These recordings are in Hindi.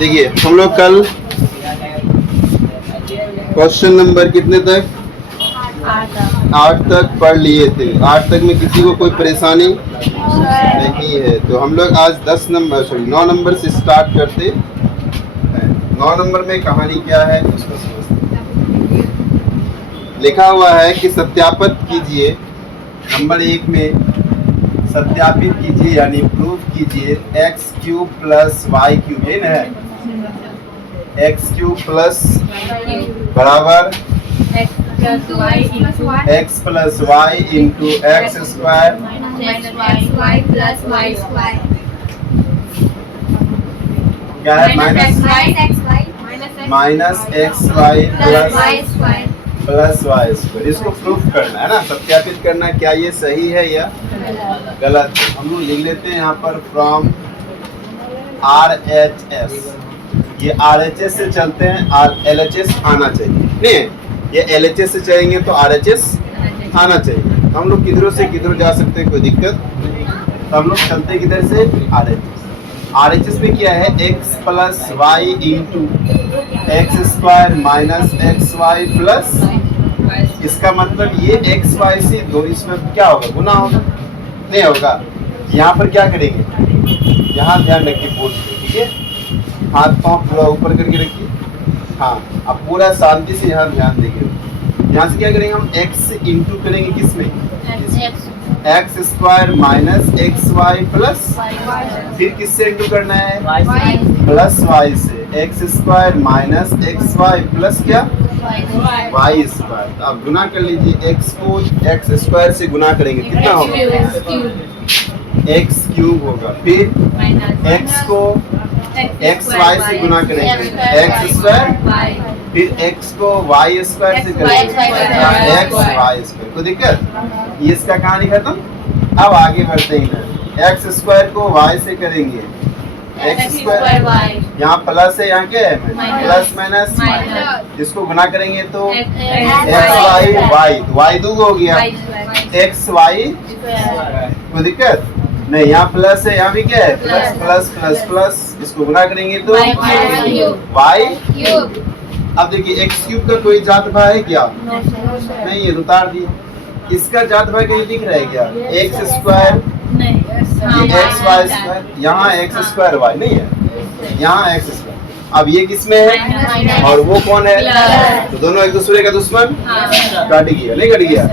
देखिए हम लोग कल क्वेश्चन नंबर कितने तक 8 तक पढ़ लिए थे। 8 तक में किसी को कोई परेशानी नहीं है। तो हम लोग आज 9 नंबर से स्टार्ट करते हैं। 9 नंबर में कहानी क्या है उसको समझते हैं। लिखा हुआ है कि सत्यापित कीजिए। नंबर 1 में सत्यापित कीजिए यानी प्रूफ कीजिए x cube plus y cube, ये ना है एक्स क्यूब प्लस बराबर x plus y into x square क्या है minus x y plus y square. इसको प्रूफ करना है ना, सत्यापित करना है क्या ये सही है या गलत है। हम लोग लिख लेते हैं यहाँ पर फ्रॉम RHS। ये RHS से चलते हैं, LHS आना चाहिए नहीं, ये LHS से चलेंगे तो RHS आना चाहिए। हम लोग किधरों से किधरों जा सकते हैं, कोई दिक्कत। तो हम लोग चलते किधर से RHS में क्या है x plus y into x square minus x y plus, इसका मतलब ये एक्स वाई से दो इसमें क्या होगा गुना होगा नहीं होगा। यहाँ पर क्या करेंगे, यहाँ ध्यान रखिए बोर्ड पे, ठीक है। हाथ पाँव पूरा ऊपर करके रखिए। हाँ अब पूरा शांति से यहाँ ध्यान देंगे। यहाँ से क्या करेंगे हम x इंटू करेंगे किस में x square minus x y plus, फिर किससे इंटू करना है प्लस वाई से x square minus x y plus क्या वाई स्क्वायर। तो आप गुना कर लीजिए, x को एक्स स्क्वायर से गुना करेंगे कितना होगा एक्स क्यूब होगा, फिर x को एक्स वाई से गुना करेंगे एक्स स्क्वायर, फिर x को वाई स्क्वायर से करेंगे एक्स वाई स्क्वायर। कोई दिक्कत, ये इसका कहानी खत्म। अब आगे बढ़ते हैं, एक्स स्क्वायर को y से करेंगे एक्स स्क्वायर, यहाँ प्लस है यहाँ क्या है प्लस माइनस, इसको गुना करेंगे तो एक्स वाई वाई, वाई दो हो गया एक्स वाई। कोई दिक्कत नहीं, यहाँ प्लस है यहाँ भी क्या है प्लस प्लस प्लस प्लस, इसको गुना करेंगे तो वाई। अब देखिए एक्स क्यूब का कोई जात भाई है क्या नहीं है, उतार दिए। इसका जात भाई कहीं दिख रहा है क्या x square x Y square, यहाँ एक्स स्क्वायर वाई नहीं है, यहाँ एक्स स्क्वायर। अब ये किसमें है और वो कौन है, तो दोनों एक दूसरे का दुश्मन कट गया नहीं कट गया।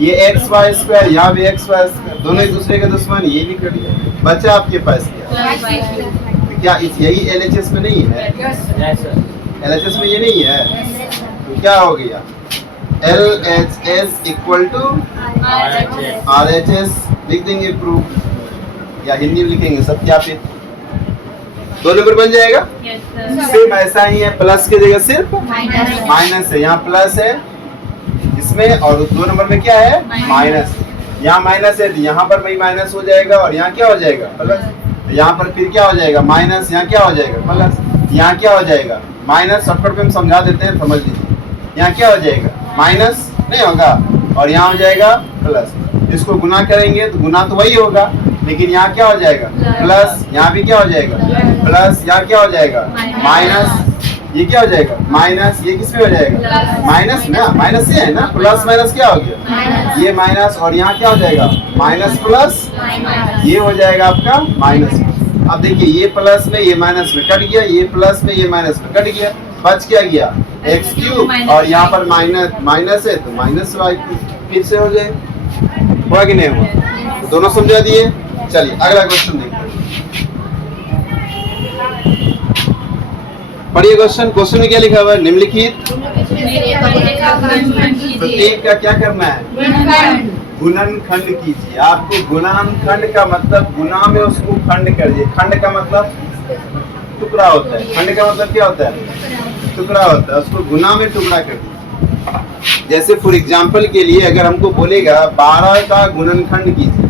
ये एक्स वाई स्क्वायर, यहाँ भी एक्स वाई स्क्वायर, दोनों एक दूसरे के दुश्मन, ये भी कट गया। बच्चा आपके पास क्या, क्या इस यही LHS में नहीं है, LHS में ये नहीं है, तो क्या हो गया LHS इक्वल टू RHS लिख देंगे प्रूफ, या हिंदी में लिखेंगे सत्यापित। 2 नंबर बन जाएगा। सेम ऐसा ही है, प्लस की जगह सिर्फ माइनस है, यहाँ प्लस है इसमें और 2 नंबर में क्या है माइनस। यहाँ माइनस है तो यहाँ पर भी माइनस हो जाएगा और यहाँ क्या हो जाएगा प्लस, तो यहाँ पर फिर क्या हो जाएगा माइनस, यहाँ क्या हो जाएगा प्लस, यहाँ क्या हो जाएगा माइनस। शॉर्टकट पे हम समझा देते हैं, समझ लीजिए। यहाँ क्या हो जाएगा माइनस नहीं होगा और यहाँ हो जाएगा प्लस। इसको गुना करेंगे तो गुना तो वही होगा, लेकिन यहाँ क्या हो जाएगा प्लस, यहाँ भी क्या हो जाएगा प्लस, यहाँ क्या हो जाएगा माइनस, ये क्या हो जाएगा माइनस, ये किस में हो जाएगा माइनस ना, माइनस से है ना, प्लस माइनस क्या हो गया ये माइनस और यहाँ क्या हो जाएगा माइनस प्लस, ये हो जाएगा आपका माइनस। अब देखिए ये प्लस में ये माइनस में कट गया, ये प्लस में ये माइनस में कट गया, बच क्या गया एक्स क्यूब और यहाँ पर माइनस है तो माइनस वाई फिर से हो जाए, हुआ कि नहीं हुआ, तो दोनों समझा दिए। चलिए अगला क्वेश्चन देखते हैं, पढ़िए क्वेश्चन। क्वेश्चन में क्या लिखा हुआ है, निम्नलिखित प्रत्येक का क्या करना है गुणनखंड कीजिए। आपको गुणनखंड का मतलब गुना में उसको खंड कर दिए, खंड का मतलब टुकड़ा होता है, खंड का मतलब क्या होता है टुकड़ा होता है, उसको गुना में टुकड़ा कर दिए। जैसे फॉर एग्जाम्पल के लिए अगर हमको बोलेगा 12 का गुणनखंड कीजिए,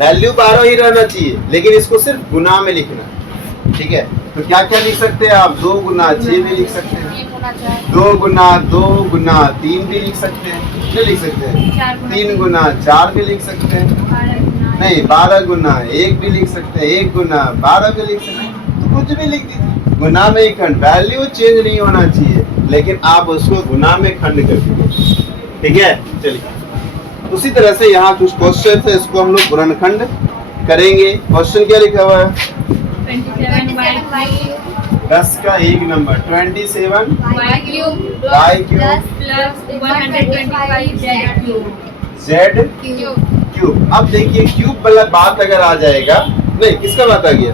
वैल्यू 12 ही रहना चाहिए लेकिन इसको सिर्फ गुना में लिखना है, ठीक है। तो क्या क्या लिख सकते हैं आप, 2 गुना 6 भी लिख सकते हैं, 2 गुना 3 भी लिख सकते हैं, नहीं लिख सकते हैं 3 गुना 4 भी लिख सकते हैं, नहीं 12 गुना 1 भी लिख सकते हैं, 1 गुना 12 भी लिख सकते हैं। कुछ भी लिख दीजिए, गुना में ही खंड, वैल्यू चेंज नहीं होना चाहिए, लेकिन आप उसको गुना में खंड कर दीजिए। ठीक है, चलिए उसी तरह से यहाँ कुछ क्वेश्चन है, इसको हम लोग गुणनखंड करेंगे। क्वेश्चन क्या लिखा हुआ है? 10 का 1 number 27 y cube z cube. अब देखिए क्यूब वाला बात अगर आ जाएगा, नहीं किसका बात आ गया?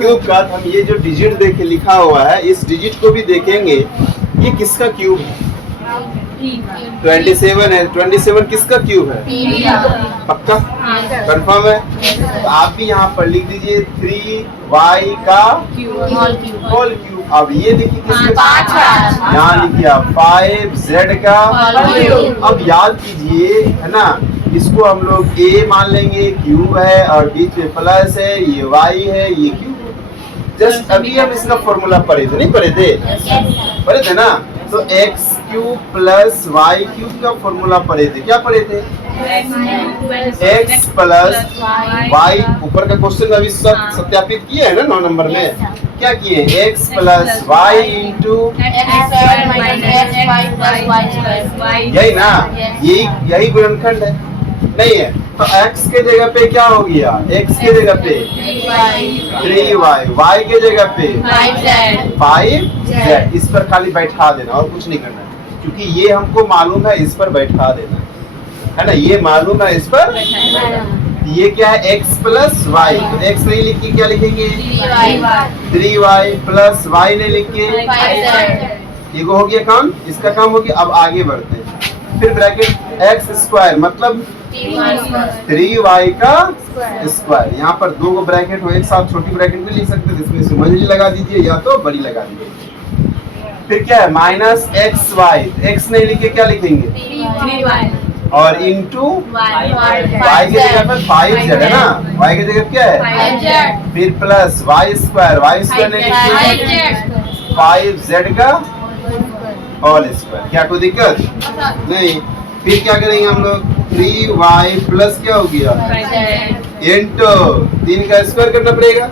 क्यूब का। हम ये जो डिजिट देखे लिखा हुआ है, इस डिजिट को भी देखेंगे, ये किसका क्यूब है? 27 है, 27 किसका क्यूब है? पक्का कंफर्म है? तो आप भी यहाँ पर लिख दीजिए 3y का होल क्यूब। अब ये देखिए किसका, यहाँ लिखिए आप 5z का। अब याद कीजिए, है ना, इसको हम लोग a मान लेंगे, क्यूब है और बीच में प्लस है, ये y है, ये क्यूब। जस्ट अभी हम इसका फॉर्मूला पढ़े थे, नहीं पढ़े थे? पढ़े थे ना। तो x cube plus y cube का फॉर्मूला पढ़े थे। क्या पढ़े थे? x plus y। ऊपर का क्वेश्चन अभी सब सत्यापित किए है ना 9 नंबर में। क्या किए? x प्लस y इंटू, यही ना, यही गुणनखंड है, नहीं है? तो x के जगह पे क्या हो गया? x के जगह पे 3y, y के जगह पे 5z। इस पर खाली बैठा देना और कुछ नहीं करना, क्योंकि ये हमको मालूम है, इस पर बैठा देना है ना, ये मालूम है, इस पर। ये क्या है? x plus y। तो x नहीं लिख के क्या लिखेंगे? 3y प्लस y नहीं लिख के, ये हो गया काम, इसका काम हो गया। अब आगे बढ़ते हैं, फिर ब्रैकेट x स्क्वायर मतलब 3y का स्क्वायर। यहाँ पर 2 को ब्रैकेट हो, एक साथ छोटी ब्रैकेट भी लिख सकते हैं, इसमें से मंझली लगा दीजिए या तो बड़ी लगा दीजिए। फिर क्या है? माइनस xy, x नहीं लिखे क्या लिखेंगे? 3y और इंटू y के जगह पर 5z है ना, y की जगह क्या है? फिर प्लस y स्क्वायर नहीं लिखे 5z का होल स्क्वायर। क्या कोई दिक्कत नहीं? फिर क्या करेंगे हम लोग? 3y प्लस क्या हो गया? इंटू 3 का स्क्वायर करना पड़ेगा,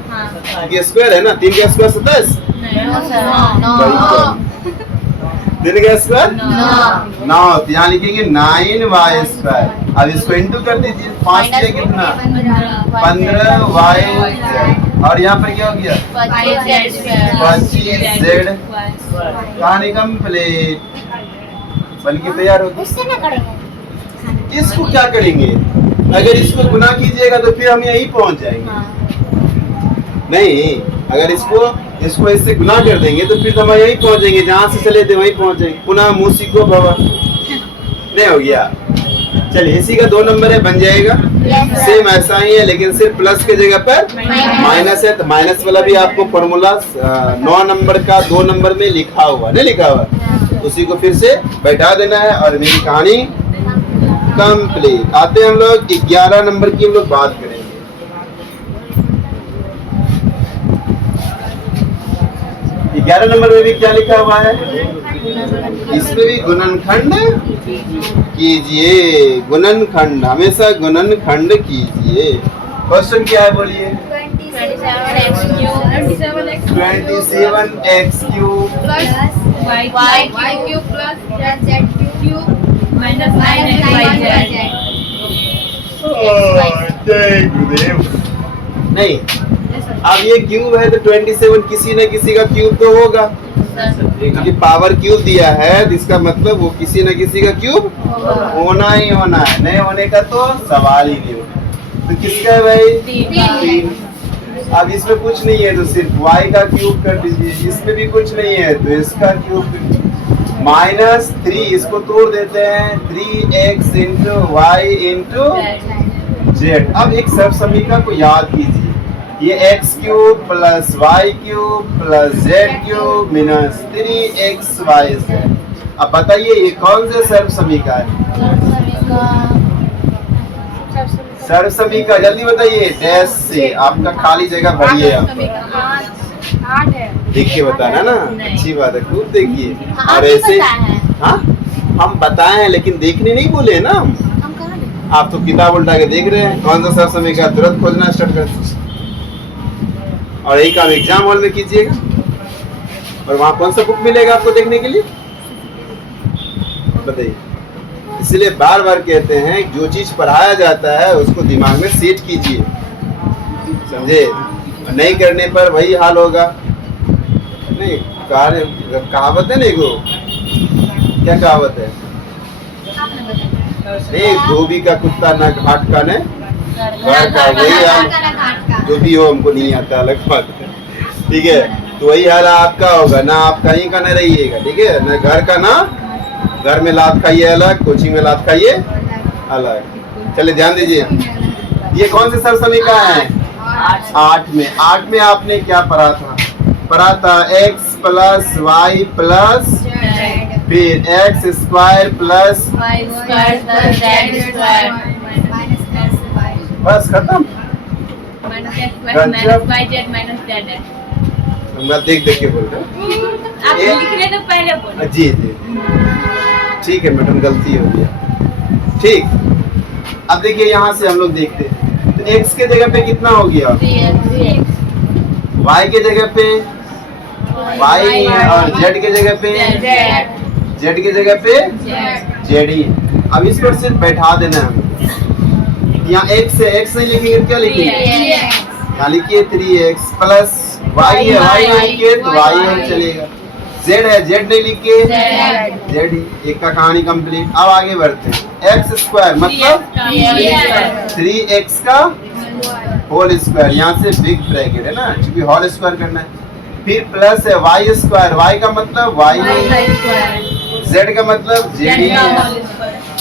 ये स्क्वायर है ना, 3 का स्क्वायर 27, 3 का स्क्वायर 9, तो यहाँ लिखेंगे 9y स्क्वायर। अब इसको इंटू कर दीजिए, 5 से कितना? 15y, और यहाँ पर क्या हो गया? 25z। कहानी कंप्लीट, बल्कि तैयार होगी। इसको क्या करेंगे? अगर इसको गुना कीजिएगा तो फिर हम यहीं पहुंच जाएंगे। नहीं, अगर इसको इससे गुना कर देंगे तो फिर हम यहीं पहुंच जाएंगे, जहां से चले थे वहीं पहुंच जाएंगे। पुनः मूसी को भवा नहीं हो गया। चलिए इसी का 2 नंबर है, बन जाएगा। सेम ऐसा ही है, लेकिन सिर्फ प्लस के जगह पर माइनस है, तो माइनस वाला भी आपको फॉर्मूला 9 नंबर का 2 नंबर में लिखा हुआ, नहीं लिखा हुआ, उसी को फिर से बैठा देना है और मेरी कहानी कंप्लीट। आते हैं हम लोग 11 नंबर की हम लोग बात करेंगे। 11 नंबर में भी क्या लिखा हुआ है? इसमें भी गुणनखंड कीजिए, गुणनखंड, हमेशा गुणनखंड कीजिए। क्वेश्चन क्या है बोलिए? 27x cube y cube plus z cube minus 9xyz। नहीं, अब ये क्यूब है तो 27 किसी न किसी का क्यूब तो होगा, क्योंकि पावर क्यूब दिया है, इसका मतलब वो किसी न किसी का क्यूब होना ही होना है, नहीं होने का तो सवाल ही नहीं होगा। तो किसका है भाई? 3। अब इसमें कुछ नहीं है तो सिर्फ y का क्यूब कर दीजिए, इसमें भी कुछ नहीं है तो इसका क्यूब, -3 इसको तोड़ देते हैं, 3x into Y into Z. अब एक सब समीकरण को याद कीजिए, ये x cube plus y cube plus z cube minus 3xyz। अब बताइए ये कौन से सर्व समीकरण है? सर्व समीकरण जल्दी बताइए, डैश से आपका खाली जगह भरिए। आप देख के बताना ना, अच्छी बात है, खूब देखिए। और ऐसे हाँ हम बताए हैं, लेकिन देखने नहीं बोले ना हम। आप तो किताब उल्टा के देख रहे हैं। कौन सा सर्व समीकरण? तुरंत खोजना स्टार्ट कर। और यही काम एग्जाम हॉल में कीजिएगा। और वहाँ कौन सा बुक मिलेगा आपको देखने के लिए, बताइए। इसलिए बार बार कहते हैं जो चीज पढ़ाया जाता है उसको दिमाग में सेट कीजिए, समझे। नहीं करने पर वही हाल होगा। नहीं कहावत है नहीं को, क्या कहावत है, नहीं धोबी का कुत्ता ना घाट का न घर का, वही हाल जो भी हो, हमको नहीं आता, अलग बात है, ठीक है। तो वही हाल आपका होगा ना, आप कहीं का न रहिएगा, ठीक है ना, घर का ना, घर में लात खाइए अलग, कोचिंग में लात खाइए अलग। चलिए ध्यान दीजिए, ये कौन से सरसमी का है, 8 में आपने क्या पढ़ा था, x प्लस वाई प्लस फिर एक्स स्क्वायर प्लस बस खत्म। मैं देख के बोल रहा आप लिख रहे तो पहले बोलो। जी जी ठीक है मैडम, गलती हो गया, ठीक। अब देखिए यहाँ से हम लोग देखते हैं, तो x के जगह पे कितना हो गया, y के जगह पे y और z के जगह पे z के जगह पे z ही। अब इस पर सिर्फ बैठा देना है, यहाँ x है, x नहीं लिखेंगे क्या लिखेंगे, यहाँ लिखिए 3x प्लस y है, y लिखिए तो y है चलेगा, z है, z नहीं लिखिए z ही। एक का कहानी कंप्लीट। अब आगे बढ़ते हैं, x स्क्वायर मतलब 3x का होल स्क्वायर, यहाँ से बिग ब्रैकेट है ना, क्योंकि होल स्क्वायर करना है। फिर प्लस है y स्क्वायर, y का मतलब y, z का मतलब z ही है,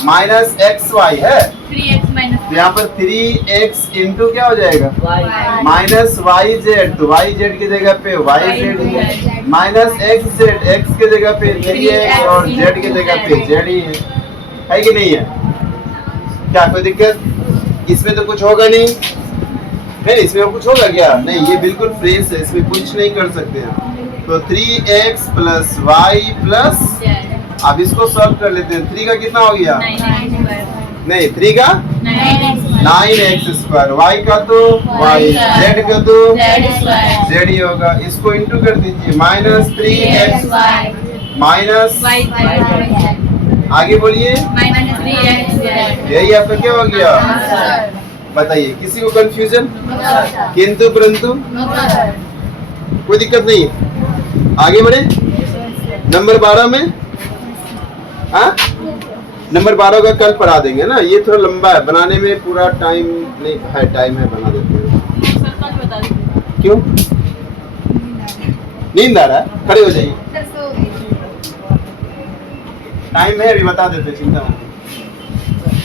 माइनस xy है, तो यहाँ पर 3x इंटू क्या हो जाएगा, माइनस yz, तो yz की जगह पे yz है, माइनस xz, x के जगह पे 3x और z की जगह पे z ही है कि नहीं है। क्या कोई दिक्कत इसमें, तो कुछ होगा नहीं, इसमें कुछ होगा क्या, नहीं, ये बिल्कुल फ्रेश है, इसमें कुछ नहीं कर सकते हैं। तो 3x प्लस वाई प्लस, अब इसको सॉल्व कर लेते हैं, 3 का कितना हो गया, नहीं 3 का 9x स्क्वायर, y का तो y, z का तो z ही होगा, इसको इंटू कर दीजिए, माइनस 3x माइनस, आगे बोलिए, यही आपका क्या हो गया, बताइए किसी को कंफ्यूजन, किंतु परंतु कोई दिक्कत नहीं है। आगे बढ़े, नंबर 12 में, हाँ नंबर 12 का कल पढ़ा देंगे ना, ये थोड़ा लंबा है, बनाने में पूरा टाइम नहीं है, टाइम है, बना देते हैं। क्यों नींद आ रहा है, खड़े हो जाइए, टाइम है अभी बता देते, चिंता मत।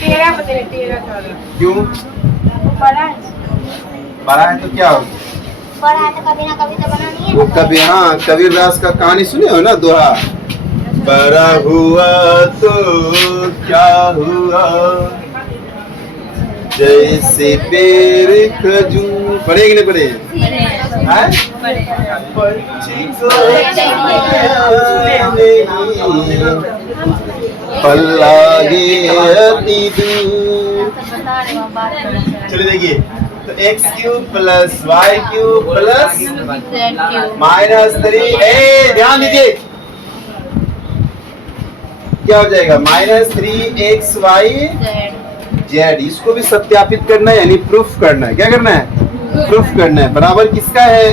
13 क्यों पढ़ा है तो क्या हो, पढ़ा है तो कभी ना कभी तो बनानी है, वो कभी, हाँ कबीर दास का कहानी सुने हो ना, दोहा, बड़ा हुआ तो क्या हुआ, जैसे पेड़ खजूर, पढ़े कि नहीं पढ़े, पल्लागे अति दूर। चलिए देखिए, तो x cube plus y cube plus minus 3, ध्यान दीजिए क्या हो जाएगा, माइनस 3xy z, इसको भी सत्यापित करना है, यानी प्रूफ करना है, क्या करना है, प्रूफ करना है, बराबर किसका है,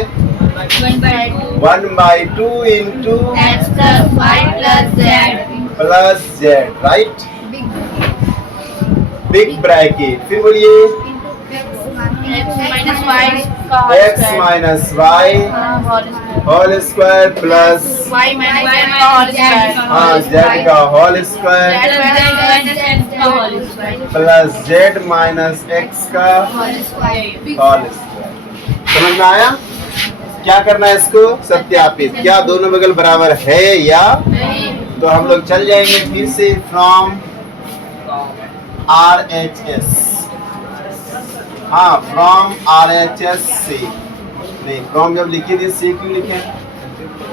1/2 into plus z, right, big bracket, फिर बोलिए x minus y whole square plus हाँ z का whole square plus z minus x का होल स्क्वायर। समझ में आया, क्या करना है, इसको सत्यापित, क्या दोनों बगल बराबर है या, तो हम लोग चल जाएंगे फिर से फ्रॉम RHS, हाँ फ्रॉम RHS से, नहीं फ्रॉम जब लिखे थे से क्यों लिखे,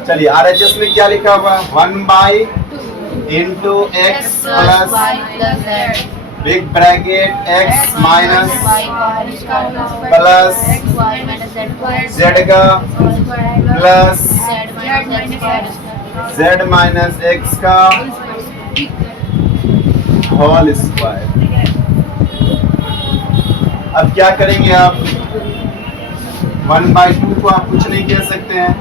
चलिए RHS में क्या लिखा हुआ, 1/2 into x plus big bracket x minus plus z का प्लस z माइनस x का होल स्क्वायर। अब क्या करेंगे आप? 1/2 को आप कुछ नहीं कह सकते हैं,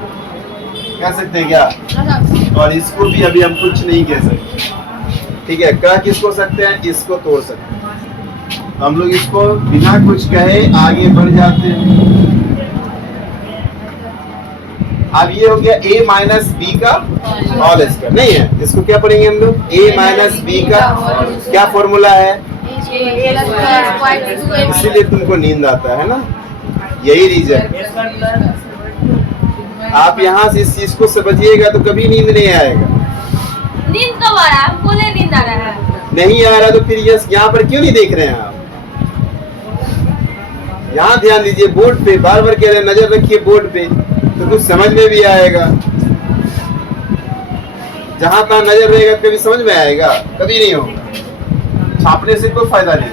कह सकते हैं क्या? और इसको भी अभी हम कुछ नहीं कह सकते, ठीक है। कह किसको सकते हैं? इसको तोड़ सकते हैं। हम लोग इसको बिना कुछ कहे आगे बढ़ जाते हैं। अब ये हो गया a माइनस बी का होल स्क्वायर, नहीं है? इसको क्या पढ़ेंगे हम लोग? a माइनस बी का क्या फॉर्मूला है? इसीलिए तुमको नींद आता है ना, यही रीजन। आप यहाँ से इस चीज को समझिएगा तो कभी नींद नहीं आएगा। नींद कब आ रहा है? बोले नींद आ रहा है। नहीं आ रहा तो फिर यहाँ पर क्यों नहीं देख रहे हैं आप? यहाँ ध्यान दीजिए बोर्ड पे, बार बार कह रहे हैं नजर रखिए बोर्ड पे, तो कुछ समझ में भी आएगा। जहां तहां नजर रहेगा कभी समझ में आएगा? कभी नहीं होगा। छापने से कोई फायदा नहीं।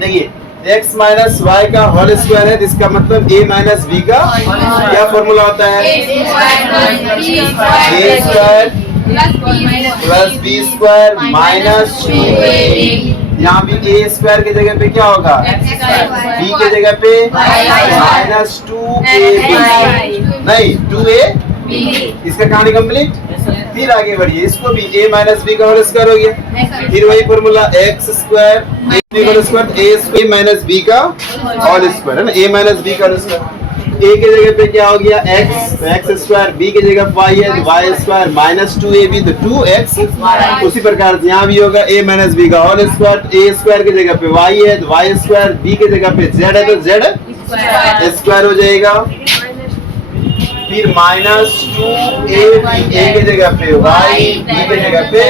देखिए x माइनस वाई का होल स्क्वायर है, जिसका मतलब a माइनस बी का क्या फॉर्मूला होता है? a square plus b square minus 2a। यहाँ भी a स्क्वायर की जगह पे क्या होगा? b की जगह पे माइनस 2ab, नहीं 2a। इसका कहानी कंप्लीट। फिर आगे बढ़िए, इसको भी a माइनस बी का होल स्क्वायर हो गया। फिर वही formula x square whole square a minus b का होल स्क्वायर है ना, a माइनस बी का होल स्क्वायर। a की जगह पे क्या हो गया? x, तो x स्क्वायर, b की जगह y है तो y स्क्वायर माइनस 2ab तो 2x। उसी प्रकार से यहाँ भी होगा a माइनस बी का होल स्क्वायर, a स्क्वायर की जगह पे y है तो y स्क्वायर, b की जगह पे z है तो z स्क्वायर हो जाएगा। फिर माइनस 2ab, a की जगह पे y, b की जगह पे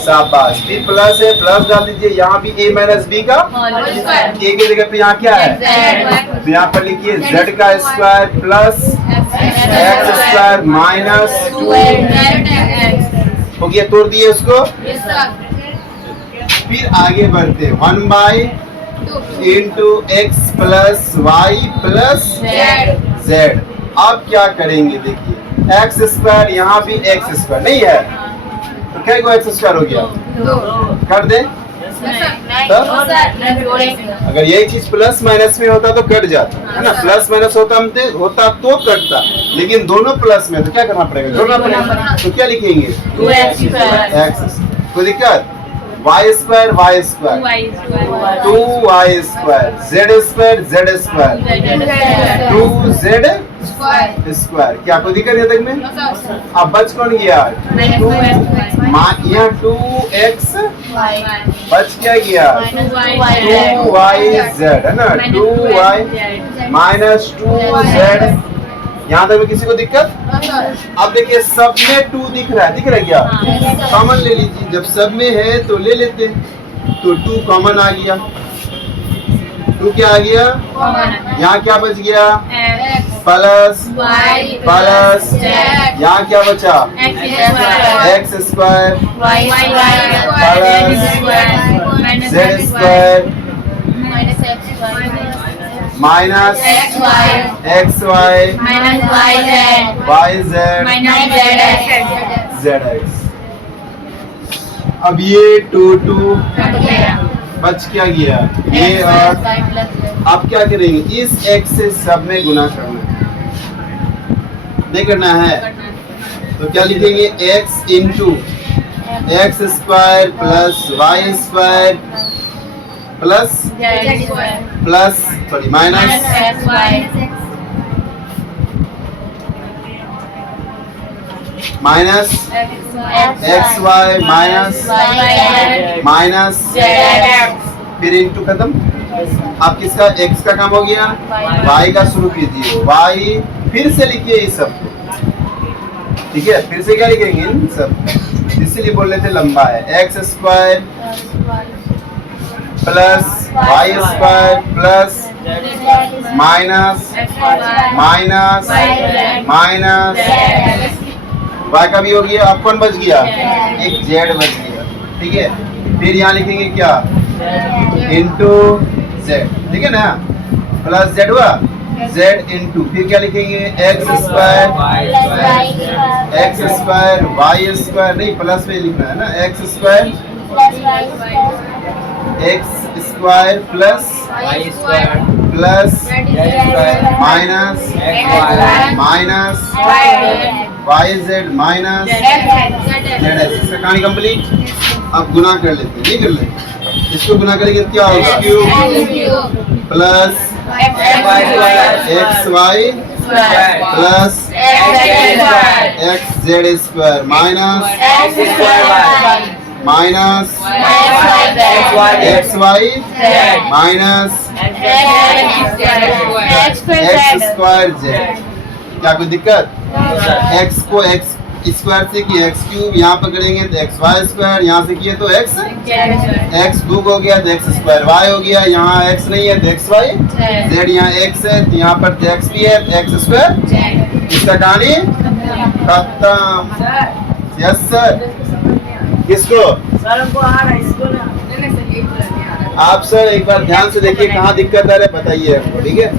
शाबाश। फिर प्लस है, प्लस डाल दीजिए। यहाँ भी a माइनस बी का a की जगह पे यहाँ क्या है? तो यहाँ पर लिखिए z का square plus x square minus 2 हो गया। तोड़ दिए उसको। फिर आगे बढ़ते हैं 1/2 into x plus y plus z। अब क्या करेंगे? देखिए एक्स स्क्वायर, यहाँ भी एक्स स्क्वायर नहीं है तो क्या को एक्स स्क्वायर हो गया? कर दे। अगर यही चीज प्लस माइनस में होता तो कट जाता है ना, प्लस माइनस होता तो कटता, लेकिन दोनों प्लस में तो क्या करना पड़ेगा? जोड़ना पड़ेगा। तो क्या लिखेंगे? एक्स। कोई दिक्कत? Y square 2y square, z square 2z square. क्या कोई दिक्कत है तक में? अब बच कौन गया? यहाँ 2x बच क्या गया? 2yz है ना, 2y माइनस 2z। यहाँ तक में किसी को दिक्कत? अब देखिए सब में 2 दिख रहा है क्या? कॉमन ले लीजिए, जब सब में है तो ले लेते हैं। तो 2 कॉमन आ गया। 2 क्या आ गया? यहाँ क्या बच गया? प्लस प्लस, यहाँ क्या बचा? X square plus z square minus x y y z z x. अब ये 2 बच क्या गया? ये और आप क्या करेंगे? इस x से सब में गुना करना है, नहीं करना है तो क्या लिखेंगे? x into x square plus y square plus plus sorry minus minus x Y minus फिर इंटू खत्म। अब किसका? एक्स का काम हो गया, वाई का शुरू कीजिए। वाई फिर से लिखिए इस सब को, ठीक है? फिर से क्या लिखेंगे? इन सब, इसीलिए बोल रहे थे लंबा है। X square plus y square plus minus minus minus y का भी हो गया। अब कौन बच गया? एक जेड बच गया, ठीक है? फिर यहाँ लिखेंगे क्या, इंटू जेड, ठीक है ना, प्लस जेड हुआ, जेड इंटू फिर क्या लिखेंगे, एक्स स्क्वायर वाई स्क्वायर, नहीं प्लस में लिखना है ना, x square plus plus minus y z minus z x. इसका कहानी कंप्लीट। अब गुना कर लेते हैं, नहीं कर लेते, इसको गुना करेंगे तो क्या होगा, cube plus x y plus x z square minus x Y minus x square z. क्या कोई दिक्कत, एक्स को एक्स स्क्वायर से किया एक्स क्यूब, यहाँ पर करेंगे तो एक्स वाई स्क्वायर, यहाँ से किए तो एक्स क्यूब हो गया तो एक्स स्क्वायर वाई हो गया, यहाँ एक्स नहीं है तो एक्स वाई, जेड यहाँ एक्स है तो यहाँ पर एक्स भी है तो एक्स स्क्वायर। इसका कहानी खत्म। यस सर, किसको, आप सर एक बार ध्यान से देखिए कहाँ दिक्कत आ रहा है बताइए हमको, ठीक है,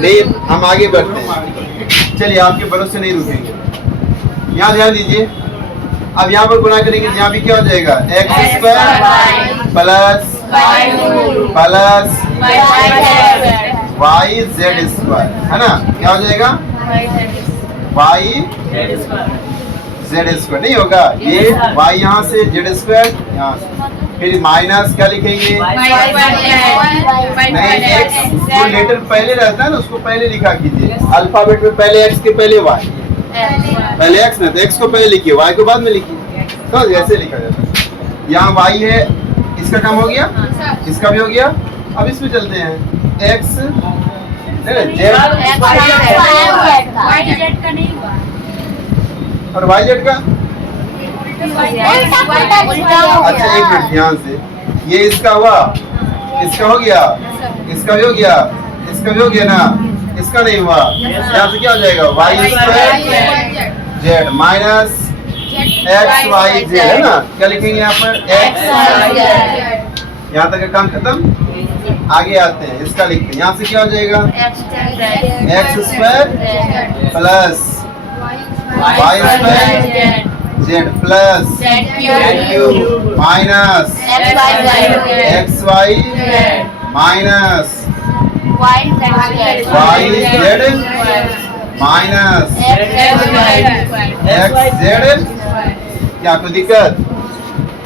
नहीं हम आगे बढ़ते हैं, चलिए आपके भरोसे नहीं रुकेंगे, यहाँ ध्यान दीजिए। अब यहाँ पर गुना करेंगे तो यहाँ भी क्या हो जाएगा, x square plus y z square, है ना, क्या हो जाएगा, वाई जेड स्क्वायर, नहीं होगा ये वाई यहाँ से जेड स्क्वायर यहाँ से, फिर माइनस क्या लिखेंगे, नहीं एक्स जो लेटर पहले रहता है ना उसको पहले लिखा कीजिए, अल्फाबेट में पहले एक्स के पहले वाई, पहले एक्स ना तो एक्स को पहले लिखिए वाई को बाद में लिखिए, तो जैसे लिखा जाता है। यहाँ वाई है, इसका काम हो गया, इसका भी हो गया। अब इसमें चलते हैं, एक्स जेड और वाई जेड का, अच्छा एक मिनट ध्यान से, ये इसका हुआ, इसका हो गया, इसका भी हो गया, इसका भी हो गया ना, इसका नहीं हुआ, यहाँ से क्या हो जाएगा, y square z minus x Y z, है ना, क्या लिखेंगे यहाँ पर, एक्स, यहाँ तक का काम खत्म। आगे आते हैं, इसका लिखते हैं, यहाँ से क्या हो जाएगा, x square plus y square z plus cube minus x Y minus y z minus x z. क्या कोई दिक्कत,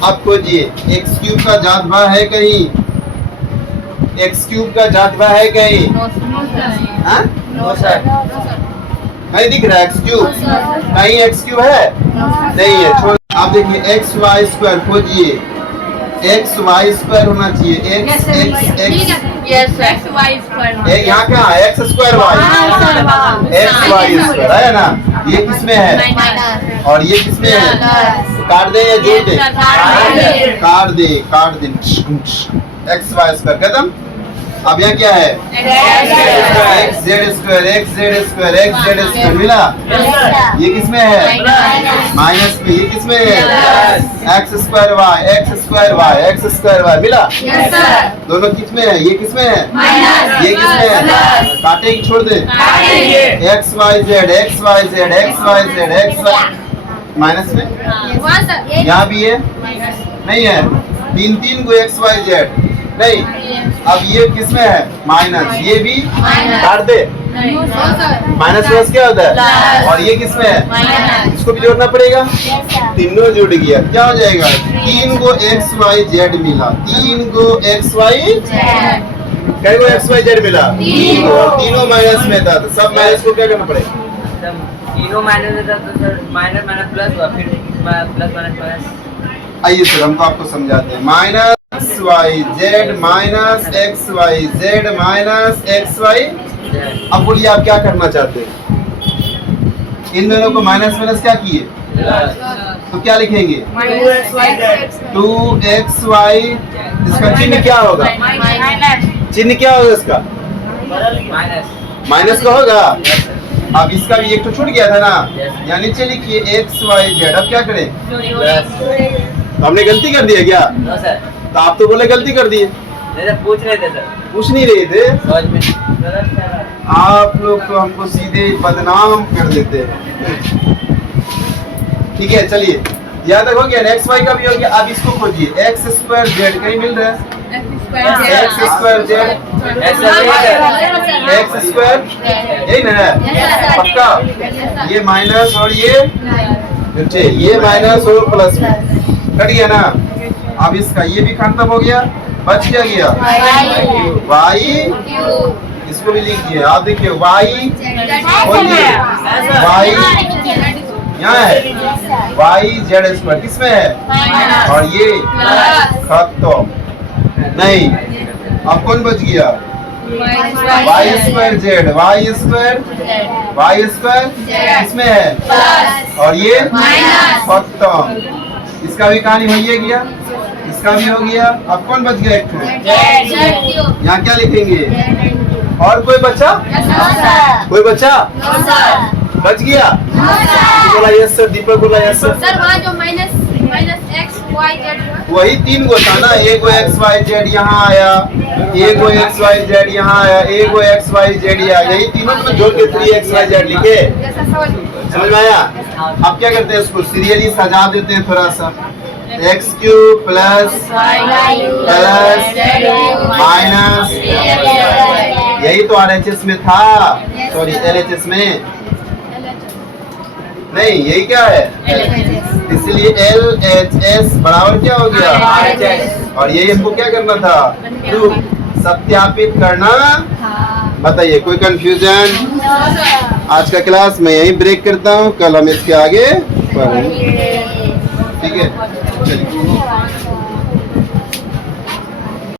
अब खोजिए, एक्स क्यूब का जात भाव है कहीं, एक्स क्यूब का जात भाव है कहीं, हाँ नहीं दिख रहा एक्स क्यूब, कहीं एक्स क्यूब है नहीं है, छोड़। आप देखिए एक्स वाई स्क्वायर खोजिए, एक्स वाई स्क्वायर होना चाहिए, एक्स एक्स एक्स यहाँ क्या है, x square Y, X Y square है ना, ये किसमें है और ये किसमें है, काट दे या जोड़ दे, काट दे एक्स वाई स्क्वायर खत्म। अब यहाँ क्या है, x z square x z square x z square मिला, ये किसमें है, माइनस में, ये किसमें है, x square Y x square y मिला, दोनों किसमें है, ये किसमें है, ये किसमें है, काटे की छोड़ दे, X Y Z X Y Z X Y Z X Y minus में, यहाँ भी है नहीं है, तीन को एक्स वाई जेड नहीं, अब ये किसमें है, माइनस, ये भी काट दे, माइनस प्लस क्या होता है, और ये किसमें है, इसको भी जोड़ना पड़ेगा, तीनों जुड़ गया, क्या हो जाएगा, 3 को एक्स वाई जेड मिला, 3 को एक्स वाई, कई को एक्स वाई जेड मिला, तीनों माइनस में था, तो सब माइनस को क्या करना पड़ेगा, तीनों माइनस में था तो सर माइनस माइनस प्लस हुआ, फिर प्लस माइनस माइनस। आइए सर हम तो आपको समझाते हैं, minus x Y z minus x Y z minus x y. अब बोलिए आप क्या करना चाहते हैं, इन दोनों को माइनस माइनस क्या किए, तो क्या लिखेंगे, 2xy, इसका चिन्ह क्या होगा, चिन्ह क्या होगा इसका, माइनस का होगा। अब इसका भी एक तो छूट गया था ना, यहाँ नीचे लिखिए एक्स वाई जेड, अब क्या करें, तो हमने गलती कर दी है क्या? नो सर, तो आप तो बोले गलती कर दिए, नहीं सर पूछ रहे थे सर, पूछ नहीं रहे थे। समझ में। आप लोग तो हमको सीधे बदनाम कर देते हैं। ठीक है चलिए, यहाँ तक हो गया। एक्स वाई का भी हो गया। अब इसको खोजिए, एक्स स्क्वायर जेड कहीं मिल रहा है? X square Z, x square यही ना है पक्का? ये माइनस और ये नीचे, ये माइनस और प्लस कट गया ना। अब इसका ये भी खत्म हो गया, बच क्या गया? वाई, इसको भी लिखिए आप, देखिए वाई वाई यहाँ है, वाई जेड स्क्वायर किसमें है? और ये खत्म नहीं। अब कौन बच गया? Y square z, y square इसमें है और ये खत्म। इसका भी कहानी भैया गया, इसका भी हो गया। अब कौन बच गया? एक ठो यहाँ क्या लिखेंगे? और कोई बचा? कोई बचा? बच गया? बोला यस सर, दीपक बोला यस सर। सर वहाँ जो माइनस एक्स वाई जेड वही तीन गो था ना, एक गो एक्स वाई जेड यहाँ आया, एक गो एक्स वाई जेड यहाँ आया, एक गो एक्स वाई जेड आया, यही तीनों को जोड़ के 3xyz लिखे। समझ में आया? अब क्या करते हैं, इसको सीरियली सजा देते हैं थोड़ा सा। एक्स क्यूब प्लस माइनस, यही तो RHS में था, सॉरी LHS में नहीं, यही क्या है? इसलिए LHS बराबर क्या हो गया? RHS। और यही हमको क्या करना था? प्रूफ, सत्यापित करना। बताइए कोई कंफ्यूजन? आज का क्लास मैं यही ब्रेक करता हूँ, कल हम इसके आगे पढ़ेंगे। ठीक है चलिए।